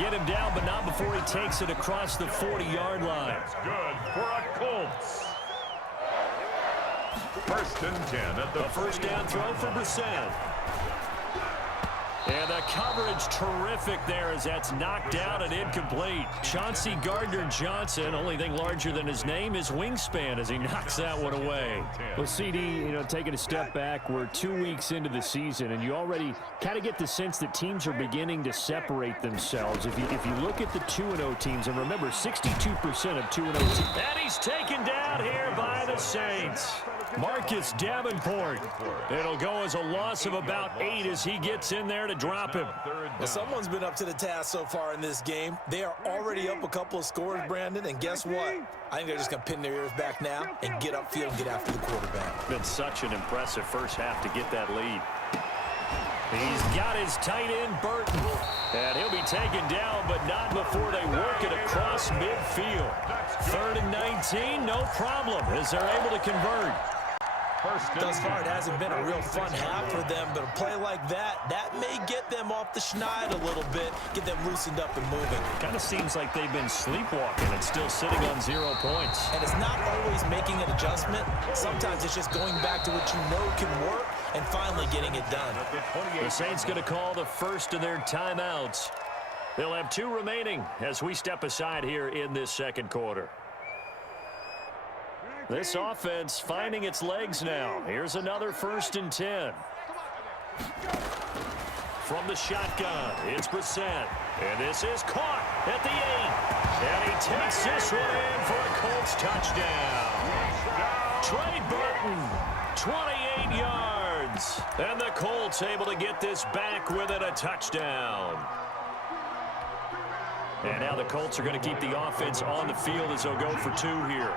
get him down, but not before he takes it across the 40-yard line. That's good for a Colts. First and 10 at the first down throw for Brissett. And the coverage terrific there as that's knocked out and incomplete. Chauncey Gardner-Johnson, only thing larger than his name is wingspan as he knocks that one away. Well, CD, taking a step back, we're 2 weeks into the season, and you already kind of get the sense that teams are beginning to separate themselves. If you look at the 2-0 teams, and remember, 62% of 2-0 teams. And he's taken down here by the Saints. Marcus Davenport. It'll go as a loss of about 8 as he gets in there to drop him. Well, someone's been up to the task so far in this game. They are already up a couple of scores, Brandon, and guess what? I think they're just going to pin their ears back now and get upfield and get after the quarterback. Been such an impressive first half to get that lead. He's got his tight end, Burton. And he'll be taken down, but not before they work it across midfield. 3rd and 19, no problem, as they're able to convert. Thus far, it hasn't been a real fun half for them, but a play like that may get them off the schneid a little bit, get them loosened up and moving. Kind of seems like they've been sleepwalking and still sitting on 0 points. And it's not always making an adjustment. Sometimes it's just going back to what you know can work and finally getting it done. The Saints going to call the first of their timeouts. They'll have 2 remaining as we step aside here in this second quarter. This offense finding its legs now. Here's another 1st and 10. From the shotgun, it's Brissett. And this is caught at the 8. And he takes this one in for a Colts touchdown. Trey Burton, 28 yards. And the Colts able to get this back with it, a touchdown. And now the Colts are going to keep the offense on the field as they'll go for 2 here.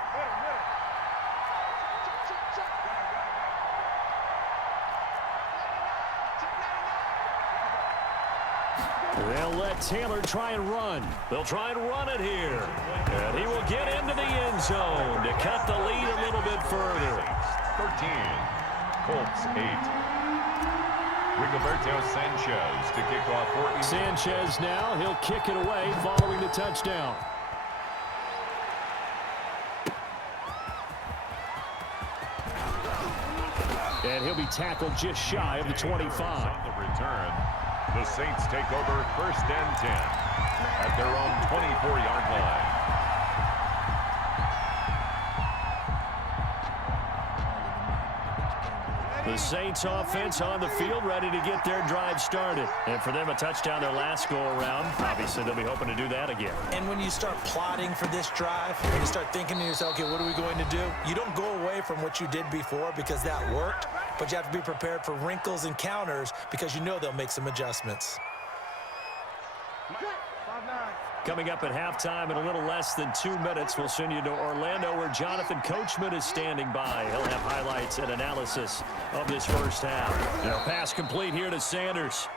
They'll let Taylor try and run. They'll try and run it here. And he will get into the end zone to cut the lead a little bit further. 13, Colts 8. Rigoberto Sanchez to kick off for Sanchez now. He'll kick it away following the touchdown. And he'll be tackled just shy of the 25. On the return. The Saints take over 1st and 10 at their own 24-yard line. The Saints offense on the field ready to get their drive started. And for them, a touchdown their last go-around. Obviously, they'll be hoping to do that again. And when you start plotting for this drive, and you start thinking to yourself, okay, what are we going to do? You don't go away from what you did before because that worked, but you have to be prepared for wrinkles and counters because you know they'll make some adjustments. Coming up at halftime in a little less than 2 minutes, we'll send you to Orlando where Jonathan Coachman is standing by. He'll have highlights and analysis of this first half. Pass complete here to Sanders.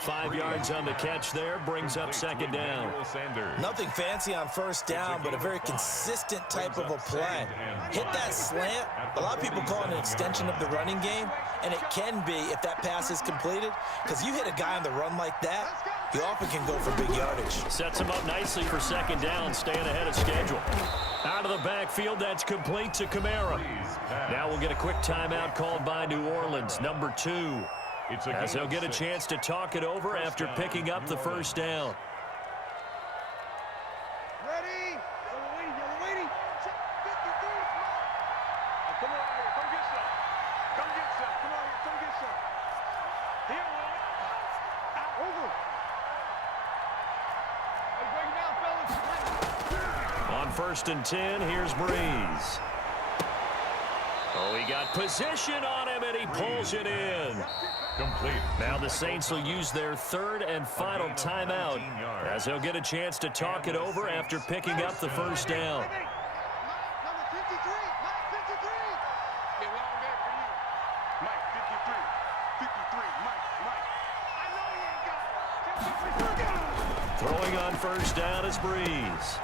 5 yards on the catch there, brings up 2nd down. Nothing fancy on 1st down, but a very consistent type of a play. Hit that slant. A lot of people call it an extension of the running game, and it can be if that pass is completed, because you hit a guy on the run like that, you often can go for big yardage. Sets him up nicely for 2nd down, staying ahead of schedule. Out of the backfield, that's complete to Kamara. Now we'll get a quick timeout called by New Orleans, number 2. As they'll get a chance to talk it over after picking up the 1st down. Ready? You're waiting. 53. Come on here. Come get some. Come get some. Come on here. Come get some. Here, Will. Out. Over. Hey, break it down, fellas. On 1st and 10, here's Breeze. Oh, he got position on him, and he pulls it in. Complete. Now the Saints will use their 3rd and final timeout as they'll get a chance to talk it over after picking up the 1st down. Number 53. Mike 53. Get long back for you. Mike 53. 53. Mike. I know he ain't got it. Throwing on 1st down is Breeze.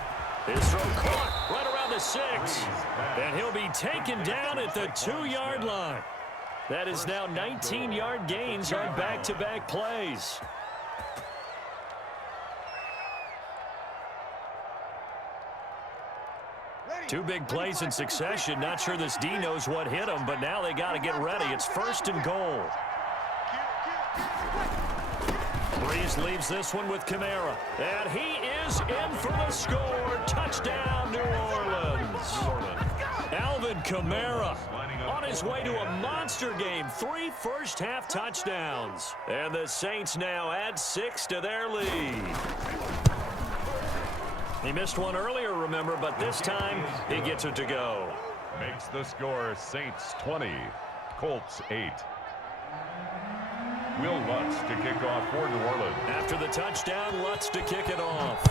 His throw caught right around the 6. And he'll be taken down at the 2-yard line. That is now 19-yard gains on back-to-back plays. Two big plays in succession. Not sure this D knows what hit him, but now they got to get ready. It's 1st and goal. Breeze leaves this one with Kamara. And he is in for the score. Touchdown, New Orleans. Alvin Kamara on his way to a monster game. 3 first-half touchdowns. And the Saints now add 6 to their lead. He missed one earlier, remember, but this time he gets it to go. Makes the score Saints 20, Colts 8. Will Lutz to kick off for New Orleans. After the touchdown, Lutz to kick it off.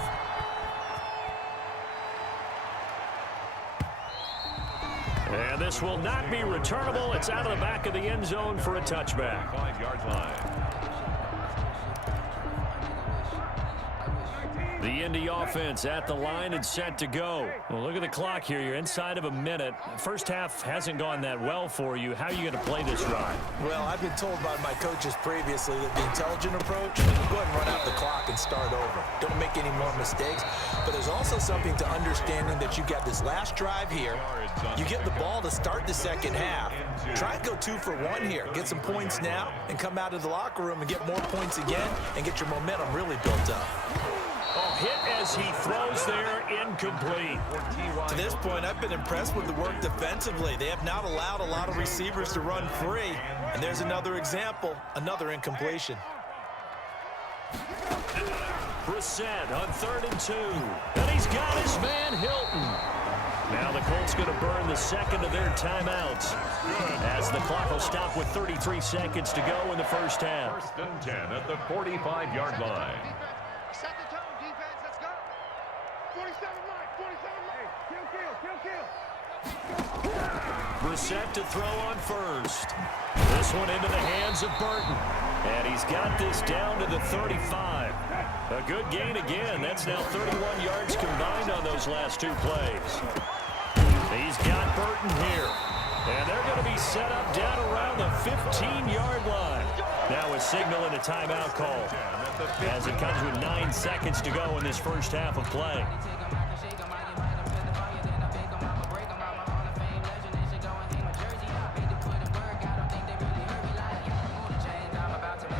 And this will not be returnable. It's out of the back of the end zone for a touchback. 5-yard line. The Indy offense at the line and set to go. Well, look at the clock here. You're inside of a minute. First half hasn't gone that well for you. How are you going to play this drive? Well, I've been told by my coaches previously that the intelligent approach, go ahead and run out the clock and start over. Don't make any more mistakes. But there's also something to understanding that you got this last drive here. You get the ball to start the second half. Try and go 2 for 1 here. Get some points now and come out of the locker room and get more points again and get your momentum really built up. Hit as he throws there, incomplete. To this point, I've been impressed with the work defensively. They have not allowed a lot of receivers to run free. And there's another example, another incompletion. Brissett on 3rd and 2. And he's got his man Hilton. Now the Colts going to burn the second of their timeouts as the clock will stop with 33 seconds to go in the first half. 1st and 10 at the 45-yard line. Set the tone, defense. Let's go. 47 Mike. 47 Mike. Kill. Brissett to throw on first. This one into the hands of Burton. And he's got this down to the 35. A good gain again. That's now 31 yards combined on those last 2 plays. He's got Burton here. And they're going to be set up down around the 15-yard line. Now a signal and a timeout call as it comes with 9 seconds to go in this first half of play.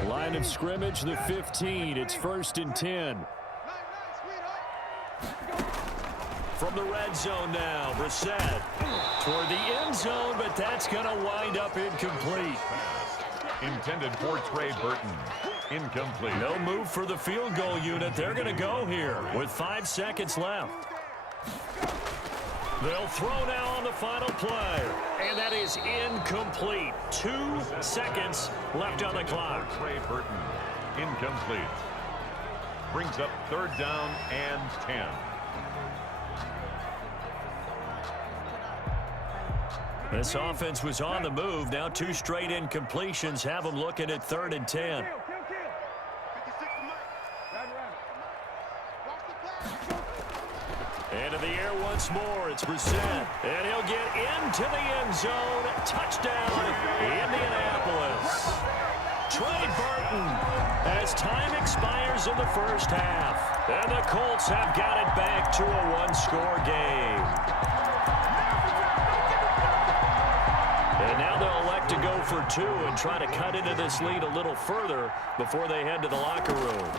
Line of scrimmage, the 15. It's 1st and 10. From the red zone now, Brissett toward the end zone, but that's going to wind up incomplete. Intended for Trey Burton. Incomplete. No move for the field goal unit. They're going to go here with 5 seconds left. They'll throw now on the final play. And that is incomplete. 2 seconds left on the clock. Trey Burton. Incomplete. Brings up 3rd down and 10. This offense was on the move. Now 2 straight incompletions have them looking at 3rd and 10. Into the air once more. It's Brissett. And he'll get into the end zone. Touchdown, Indianapolis. Trey Burton as time expires in the first half. And the Colts have got it back to a 1-score game. And now they'll elect to go for 2 and try to cut into this lead a little further before they head to the locker room.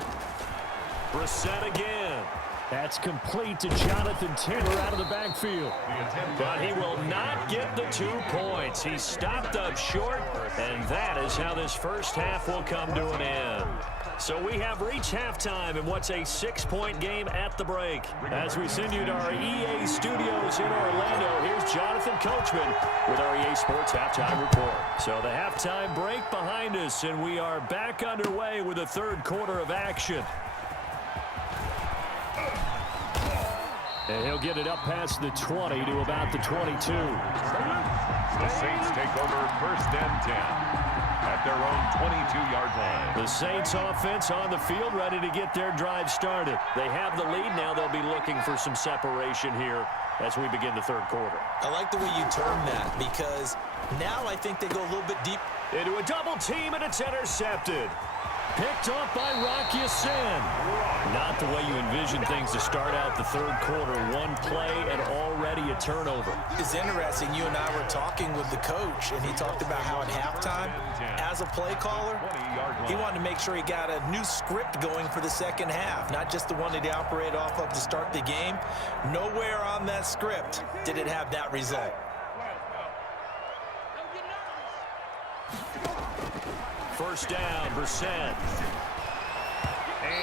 Brissett again. That's complete to Jonathan Taylor out of the backfield. But he will not get the 2 points. He's stopped up short, and that is how this first half will come to an end. So we have reached halftime in what's a 6-point game at the break. As we send you to our EA studios in Orlando, here's Jonathan Coachman with our EA Sports Halftime Report. So the halftime break behind us, and we are back underway with the 3rd quarter of action. And he'll get it up past the 20 to about the 22. The Saints take over 1st and 10 at their own 22-yard line. The Saints offense on the field ready to get their drive started. They have the lead. Now they'll be looking for some separation here as we begin the 3rd quarter. I like the way you term that because now I think they go a little bit deep. Into a double team, and it's intercepted. Picked off by Rocky Sin. Not the way you envision things to start out the third quarter. One play and already a turnover. It's interesting. You and I were talking with the coach, and he talked about how at halftime, as a play caller, he wanted to make sure he got a new script going for the second half, not just the one that he operated off of to start the game. Nowhere on that script did it have that result. First down, Brissett.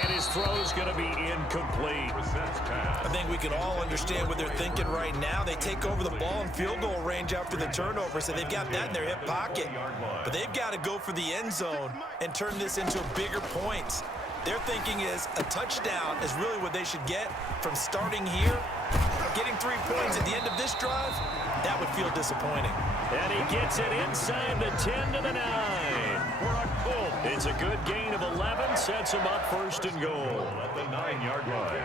And his throw's going to be incomplete. I think we can all understand what they're thinking right now. They take over the ball in field goal range after the turnover, so they've got that in their hip pocket. But they've got to go for the end zone and turn this into bigger points. Their thinking is a touchdown is really what they should get from starting here. Getting 3 points at the end of this drive, that would feel disappointing. And he gets it inside the 10 to the 9. It's a good gain of 11, sets him up first and goal. At the 9-yard line.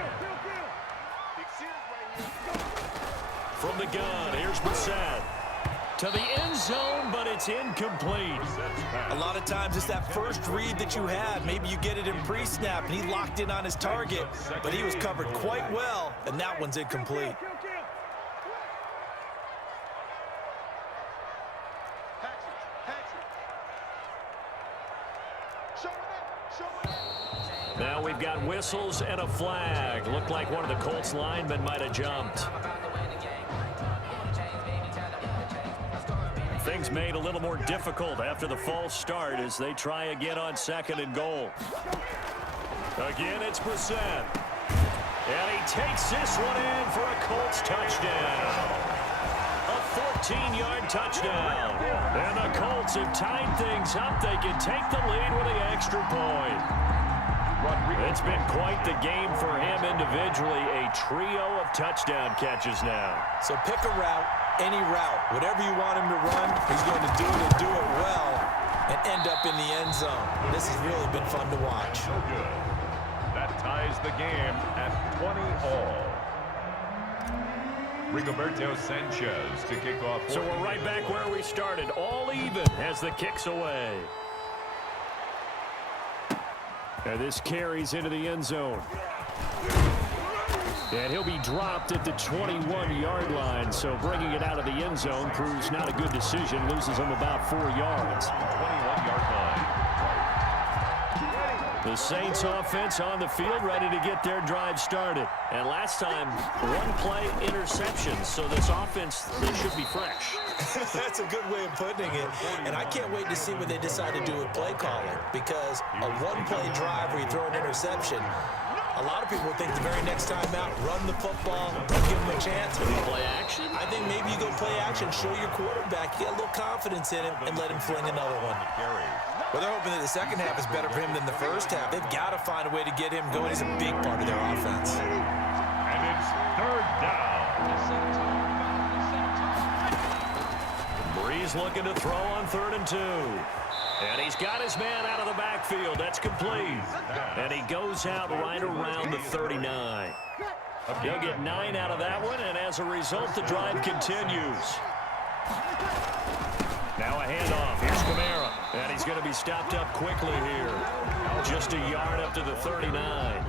From the gun, here's Brissett. To the end zone, but it's incomplete. A lot of times it's that first read that you have. Maybe you get it in pre-snap, and he locked in on his target, but he was covered quite well, and that one's incomplete. Now we've got whistles and a flag. Looked like one of the Colts linemen might have jumped. Things made a little more difficult after the false start as they try again on second and goal. Again, it's Brissett. And he takes this one in for a Colts touchdown. A 14-yard touchdown. And the Colts have tied things up. They can take the lead with the extra point. It's been quite the game for him individually. A trio of touchdown catches now. So pick a route, any route. Whatever you want him to run, he's going to do it and do it well and end up in the end zone. This has really been fun to watch. So good. That ties the game at 20 all. Rigoberto Sanchez to kick off. So we're right back where we started. All even as the kick's away. And this carries into the end zone. And he'll be dropped at the 21-yard line. So bringing it out of the end zone proves not a good decision. Loses him about 4 yards. 21-yard line. The Saints offense on the field, ready to get their drive started. And last time, one play interception. So this offense, they should be fresh. That's a good way of putting it. And I can't wait to see what they decide to do with play calling, because a one-play drive where you throw an interception, a lot of people think the very next time out, run the football, don't give them a chance. Play action? I think maybe you go play action, show your quarterback, you get a little confidence in him, and let him fling another one. Well, they're hoping that the second half is better for him than the first half. They've got to find a way to get him going. He's a big part of their offense. And it's third down. Breeze looking to throw on 3rd and 2. And he's got his man out of the backfield. That's complete. And he goes out right around the 39. He'll get 9 out of that one, and as a result, the drive continues. Now a handoff. Here's Kamara. And he's going to be stopped up quickly here. Just a yard up to the 39.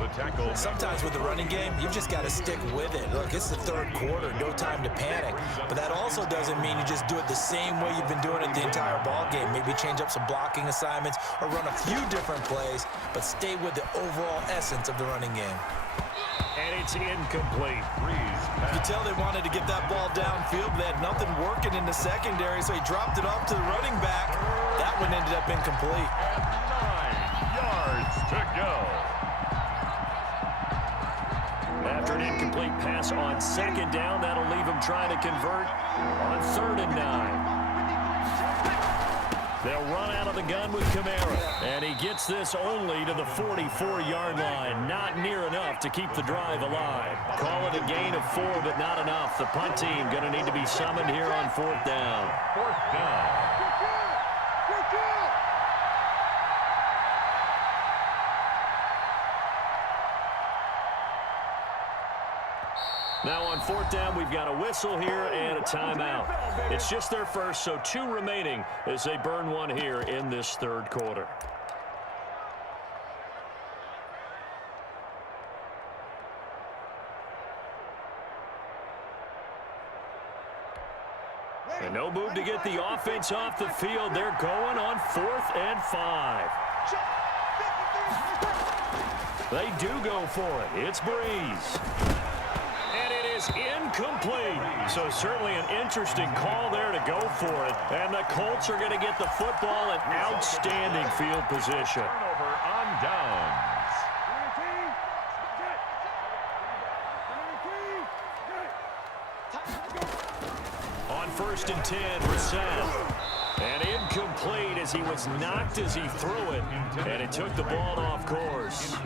The tackle. Sometimes with the running game, you've just got to stick with it. Look, it's the third quarter, no time to panic. But that also doesn't mean you just do it the same way you've been doing it the entire ball game. Maybe change up some blocking assignments or run a few different plays, but stay with the overall essence of the running game. And it's incomplete. You could tell they wanted to get that ball downfield. They had nothing working in the secondary, so he dropped it off to the running back. That one ended up incomplete. And 9 yards to go. After an incomplete pass on second down, that'll leave him trying to convert on 3rd and 9. They'll run out of the gun with Kamara. And he gets this only to the 44-yard line. Not near enough to keep the drive alive. Call it a gain of 4, but not enough. The punt team going to need to be summoned here on 4th down. 4th down. Now on 4th down, we've got a whistle here and a timeout. It's just their first, so 2 remaining as they burn one here in this 3rd quarter. And no move to get the offense off the field. They're going on 4th and 5. They do go for it. It's Breeze. And it is incomplete. So certainly an interesting call there to go for it. And the Colts are going to get the football in outstanding field position. Turnover on downs. On 1st and 10, Brissett. And incomplete as he was knocked as he threw it. And it took the ball off course.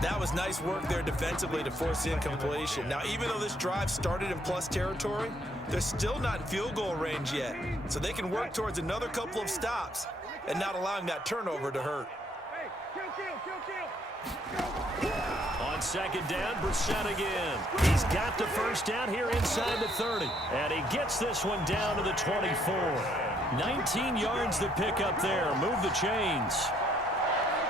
That was nice work there defensively to force the incompletion. Now, even though this drive started in plus territory, they're still not in field goal range yet. So they can work towards another couple of stops and not allowing that turnover to hurt. On 2nd down, Brissett again. He's got the 1st down here inside the 30. And he gets this one down to the 24. 19 yards to pick up there. Move the chains.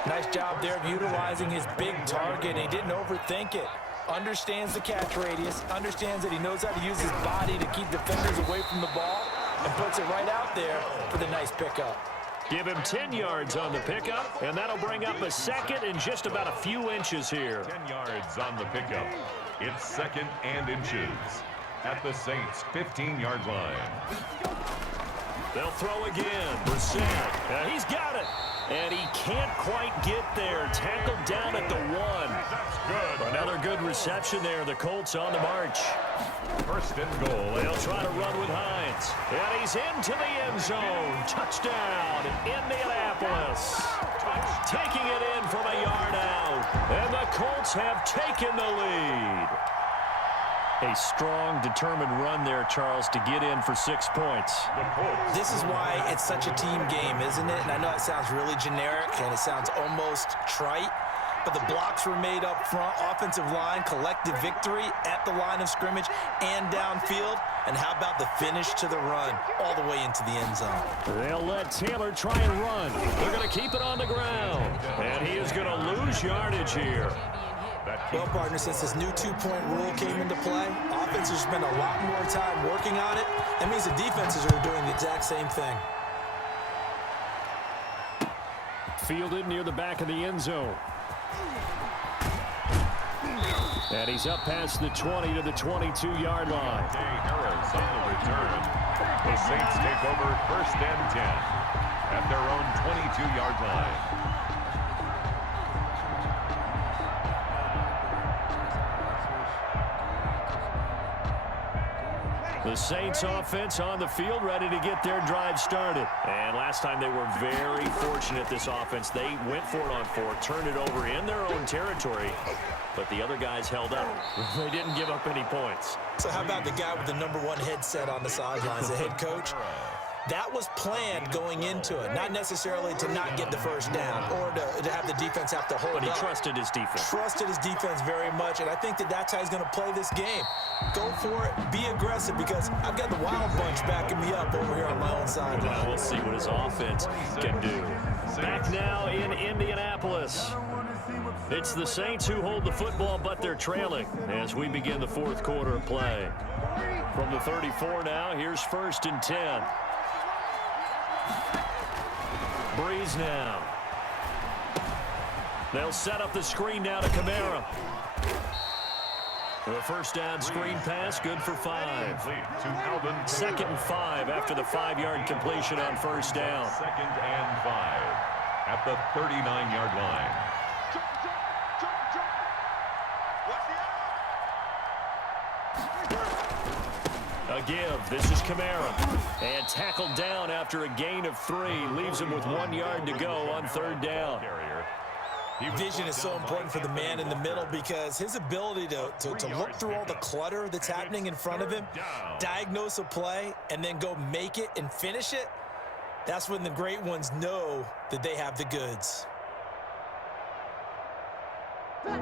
Nice job there of utilizing his big target. He didn't overthink it. Understands the catch radius. Understands that he knows how to use his body to keep defenders away from the ball. And puts it right out there for the nice pickup. Give him 10 yards on the pickup, and that'll bring up a 2nd and just about a few inches here. 10 yards on the pickup. It's 2nd and inches at the Saints' 15-yard line. They'll throw again. Brissett. He's got it. And he can't quite get there. Tackled down at the 1. That's good. Another good reception there. The Colts on the march. 1st and goal. They'll try to run with Hines. And he's into the end zone. Touchdown, Indianapolis. Taking it in from a yard out. And the Colts have taken the lead. A strong, determined run there, Charles, to get in for 6 points. This is why it's such a team game, isn't it? And I know it sounds really generic and it sounds almost trite, but the blocks were made up front. Offensive line, collective victory at the line of scrimmage and downfield. And how about the finish to the run all the way into the end zone? They'll let Taylor try and run. They're going to keep it on the ground. And he is going to lose yardage here. Well, partner, since this new 2-point rule came into play, offenses spend a lot more time working on it. That means the defenses are doing the exact same thing. Fielded near the back of the end zone. And he's up past the 20 to the 22-yard line. Harris on the return. The Saints take over 1st and 10 at their own 22-yard line. The Saints offense on the field, ready to get their drive started. And last time they were very fortunate, this offense. They went for it on 4, turned it over in their own territory, but the other guys held up. They didn't give up any points. So how about the guy with the #1 headset on the sidelines, the head coach? That was planned going into it, not necessarily to not get the 1st down or to have the defense have to hold up. But he trusted his defense. Trusted his defense very much, and I think that's how he's going to play this game. Go for it, be aggressive, because I've got the Wild Bunch backing me up over here on my own side. Now we'll see what his offense can do. Back now in Indianapolis. It's the Saints who hold the football, but they're trailing as we begin the 4th quarter of play. From the 34 now, here's 1st and 10. Breeze now. They'll set up the screen now to Kamara. The 1st down screen pass, good for 5. 2nd and 5 after the 5-yard completion on 1st down. 2nd and 5 at the 39-yard line. A give. This is Kamara. And tackled down after a gain of 3. Leaves him with 1 yard to go on 3rd down. Vision is so important for the man in the middle because his ability to look through all the clutter that's happening in front of him, diagnose a play, and then go make it and finish it, that's when the great ones know that they have the goods.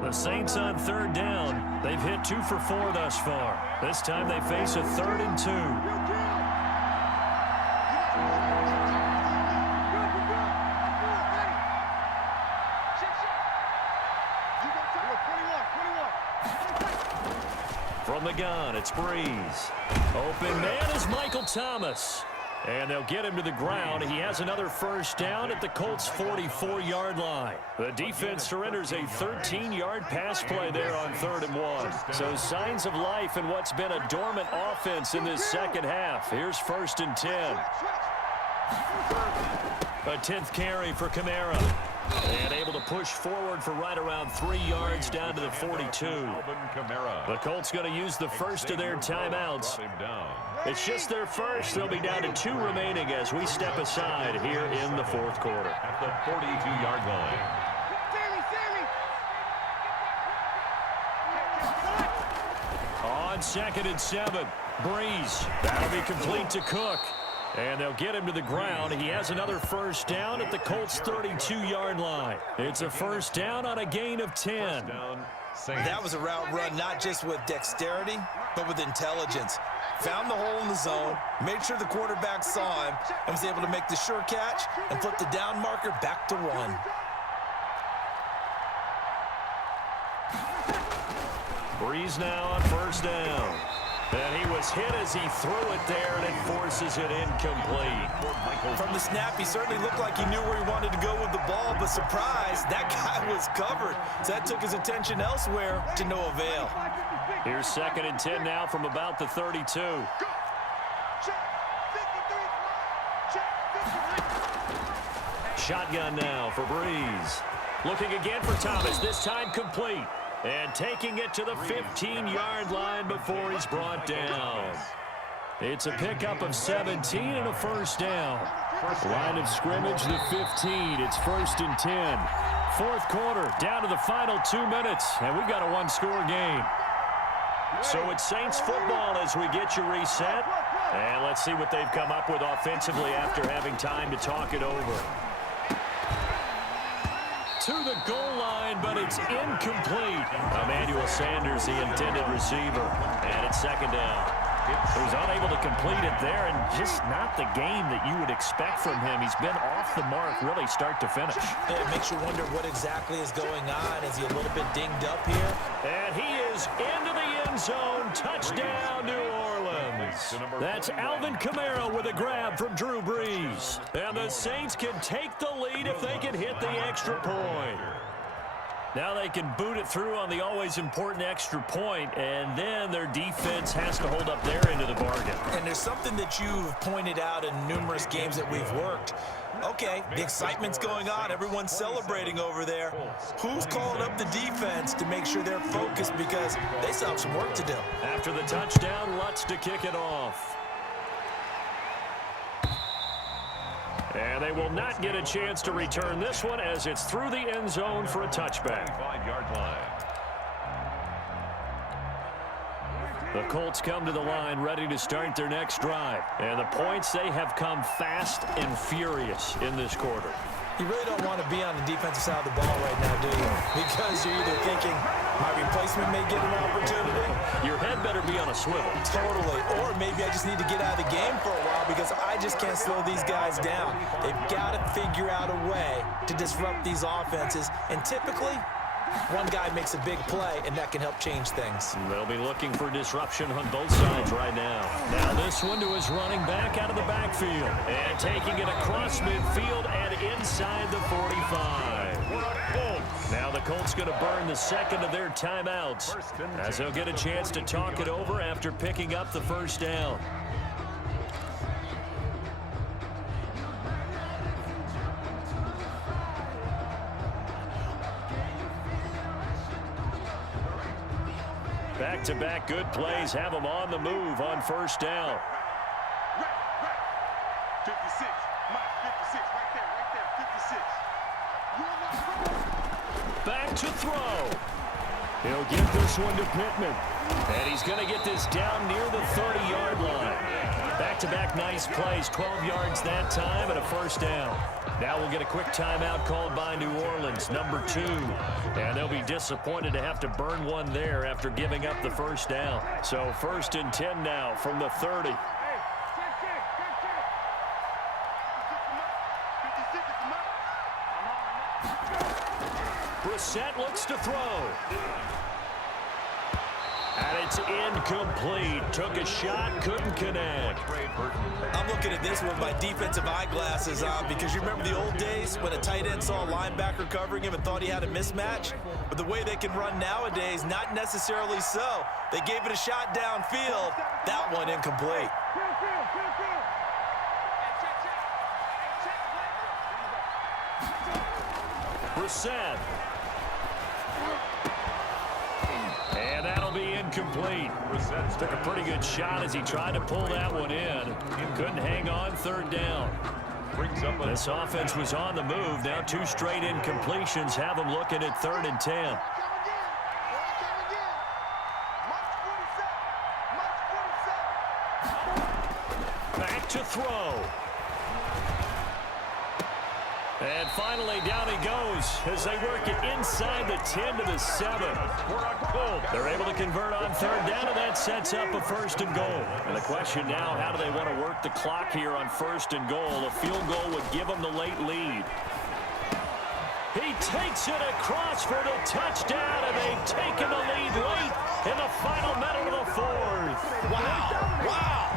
The Saints on 3rd down. They've hit 2 for 4 thus far. This time they face a 3rd and 2. From the gun, it's Breeze. Open man is Michael Thomas. And they'll get him to the ground. He has another first down at the Colts' 44-yard line. The defense surrenders a 13-yard pass play there on 3rd and 1. So signs of life in what's been a dormant offense in this second half. Here's 1st and 10. A 10th carry for Kamara. And able to push forward for right around 3 yards down to the 42. The Colts going to use the first of their timeouts. It's just their first. They'll be down to 2 remaining as we step aside here in the 4th quarter. At the 42-yard line. On 2nd and 7, Breeze. That'll be complete to Cook. And they'll get him to the ground. He has another first down at the Colts' 32-yard line. It's a first down on a gain of 10. That was a route run not just with dexterity, but with intelligence. Found the hole in the zone, made sure the quarterback saw him, and was able to make the sure catch and flip the down marker back to 1. Breeze now on first down. And he was hit as he threw it there, and it forces it incomplete. From the snap, he certainly looked like he knew where he wanted to go with the ball, but surprise, that guy was covered. So that took his attention elsewhere to no avail. Here's 2nd and 10 now from about the 32. Shotgun now for Breeze. Looking again for Thomas, this time complete. And taking it to the 15-yard line before he's brought down. It's a pickup of 17 and a first down. Line of scrimmage, the 15. It's 1st and 10. 4th quarter, down to the final 2 minutes, and we've got a 1-score game. So it's Saints football as we get you reset. And let's see what they've come up with offensively after having time to talk it over. To the goal line, but it's incomplete. Emmanuel Sanders, the intended receiver. And it's 2nd down. He was unable to complete it there, and just not the game that you would expect from him. He's been off the mark really start to finish. It makes you wonder what exactly is going on. Is he a little bit dinged up here? And he is into the end zone. Touchdown, New Orleans. That's Alvin Kamara with a grab from Drew Brees. And the Saints can take the lead if they can hit the extra point. Now they can boot it through on the always important extra point, and then their defense has to hold up their end of the bargain. And there's something that you've pointed out in numerous games that we've worked. Okay, the excitement's going on. Everyone's celebrating over there. Who's calling up the defense to make sure they're focused, because they still have some work to do? After the touchdown, Lutz to kick it off. And they will not get a chance to return this one as it's through the end zone for a touchback. 5-yard line. The Colts come to the line ready to start their next drive. And the points, they have come fast and furious in this quarter. You really don't want to be on the defensive side of the ball right now, do you? Because you're either thinking, my replacement may get an opportunity. Your head better be on a swivel. Totally. Or maybe I just need to get out of the game for a while because I just can't slow these guys down. They've got to figure out a way to disrupt these offenses. And typically, one guy makes a big play, and that can help change things. They'll be looking for disruption on both sides right now. Now this one to his running back out of the backfield. And taking it across midfield and inside the 45. Now the Colts going to burn the second of their timeouts as they'll get a chance to talk it over after picking up the first down. Back-to-back good plays have them on the move on first down. Right. 56. Mike, 56. Right there. 56. Back to throw. He'll get this one to Pittman. And he's going to get this down near the 30-yard line. Back-to-back nice plays, 12 yards that time and a first down. Now we'll get a quick timeout called by New Orleans, number 2. And they'll be disappointed to have to burn one there after giving up the first down. So 1st and 10 now from the 30. Brissett looks to throw. And it's incomplete. Took a shot, couldn't connect. I'm looking at this with my defensive eyeglasses on because you remember the old days when a tight end saw a linebacker covering him and thought he had a mismatch? But the way they can run nowadays, not necessarily so. They gave it a shot downfield. That one incomplete. Brissett. And that'll be incomplete. Took a pretty good shot as he tried to pull that one in. Couldn't hang on third down. This offense was on the move. Now 2 straight incompletions have them looking at 3rd and 10. Back to throw. And finally, down he goes as they work it inside the 10 to the 7. They're able to convert on 3rd down, and that sets up a 1st and goal. And the question now, how do they want to work the clock here on 1st and goal? A field goal would give them the late lead. He takes it across for the touchdown, and they've taken the lead late in the final minute of the 4th. Wow, wow.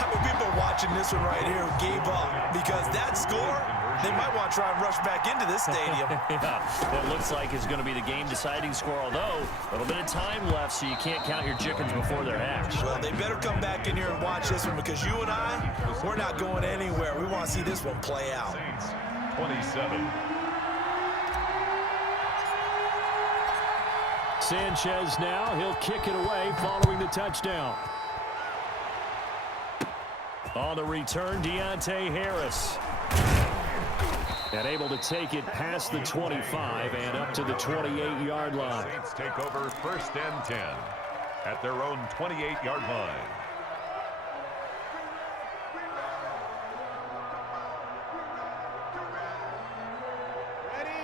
How many people are watching this one right here who gave up? Because that score, they might want to try and rush back into this stadium. Yeah, it looks like it's going to be the game-deciding score, although a little bit of time left, so you can't count your chickens before they're hatched. Well, they better come back in here and watch this one because you and I, we're not going anywhere. We want to see this one play out. 27. Sanchez now, he'll kick it away following the touchdown. On the return, Deontay Harris. And able to take it past the 25 and up to the 28-yard line. Saints take over 1st and 10 at their own 28-yard line.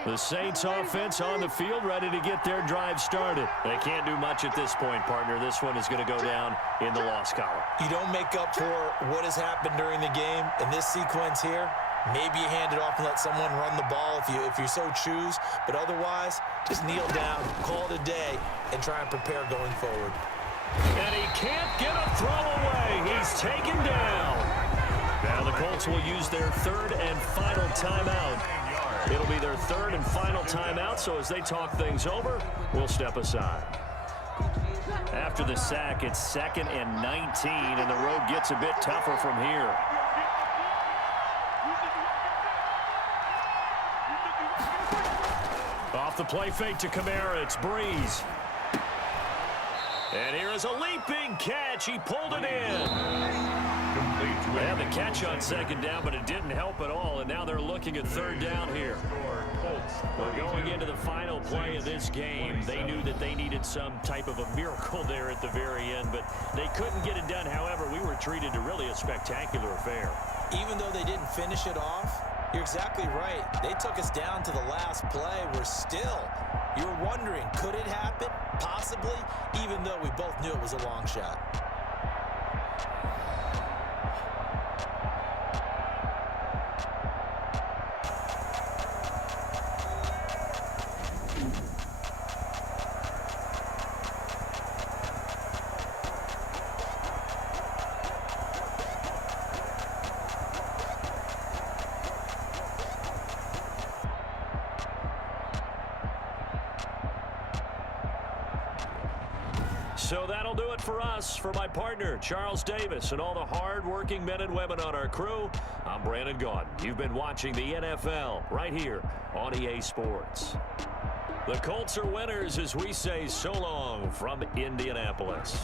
The Saints offense on the field, ready to get their drive started. They can't do much at this point, partner. This one is going to go down in the loss column. You don't make up for what has happened during the game in this sequence here. Maybe you hand it off and let someone run the ball if you so choose. But otherwise, just kneel down, call it a day, and try and prepare going forward. And he can't get a throw away. He's taken down. Now the Colts will use their 3rd and final timeout. It'll be their 3rd and final timeout, so as they talk things over, we'll step aside. After the sack, it's 2nd and 19, and the road gets a bit tougher from here. Off the play fake to Kamara, it's Breeze. And here is a leaping catch. He pulled it in. They had the catch on 2nd down, but it didn't help at all, and now they're looking at 3rd down here. Well, going into the final play of this game, they knew that they needed some type of a miracle there at the very end, but they couldn't get it done. However, we were treated to really a spectacular affair. Even though they didn't finish it off, you're exactly right. They took us down to the last play. You were wondering, could it happen? Possibly, even though we both knew it was a long shot. So that'll do it for us. For my partner, Charles Davis, and all the hard-working men and women on our crew, I'm Brandon Gaudin. You've been watching the NFL right here on EA Sports. The Colts are winners as we say so long from Indianapolis.